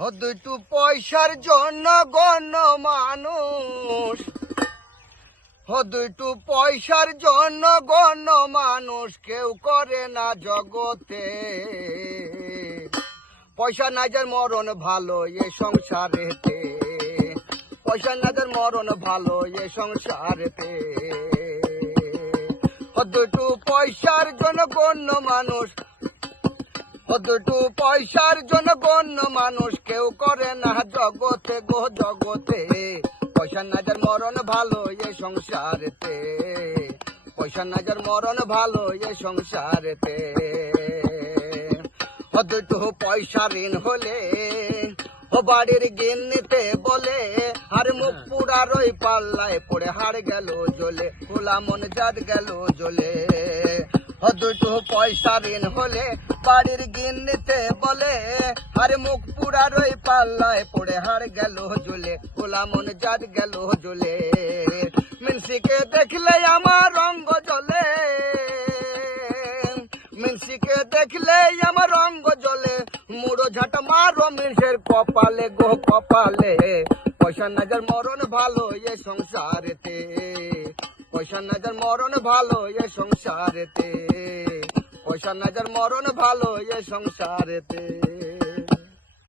দুইটু পয়সার জন্য গণ্য মানুষ, দুইটু পয়সার জন্য গণ্য মানুষ কেউ করে না জগতে। পয়সা না যার মরণ ভালো এ সংসারেতে, পয়সা না যার মরণ ভালো এ সংসারেতে। দুইটু পয়সার জন্য গণ্য মানুষ, দুইটু পয়সার জন্য গণ্য মানুষ কেউ করে না জগতে গো জগতে। পয়সা না যার মরণ ভালো এ সংসারেতে, পয়সা না যার মরণ ভালো এ সংসারেতে। দুইটু পয়সা ঋণ হলে ও বাড়ির গিন্নিতে বলে, আর মুখ পুরার ওই পাল্লায় পড়ে হার গেল জ্বলে, খোলা মন জাত গেল জ্বলে। দুইটু পয়সা ঋণ হলে বাড়ির গিন্নিতে বলে, আর মুখ পুরার ওই পাল্লায় পড়ে হার গেল জ্বলে, খোলা মন জাত গেল জ্বলে। মিনসিকে দেখলে আমার রঙ্গ জ্বলে, মিনসিকে দেখলে আমার রঙ্গ জ্বলে, মুড়ো ঝাঁটা মারো মিনসের কপালে গো কপালে। পয়সা না যার মরণ ভালো এ সংসারেতে, পয়সা না যার মরণ ভালো এ সংসারেতে, পয়সা না যার মরণ ভালো এ সংসারেতে।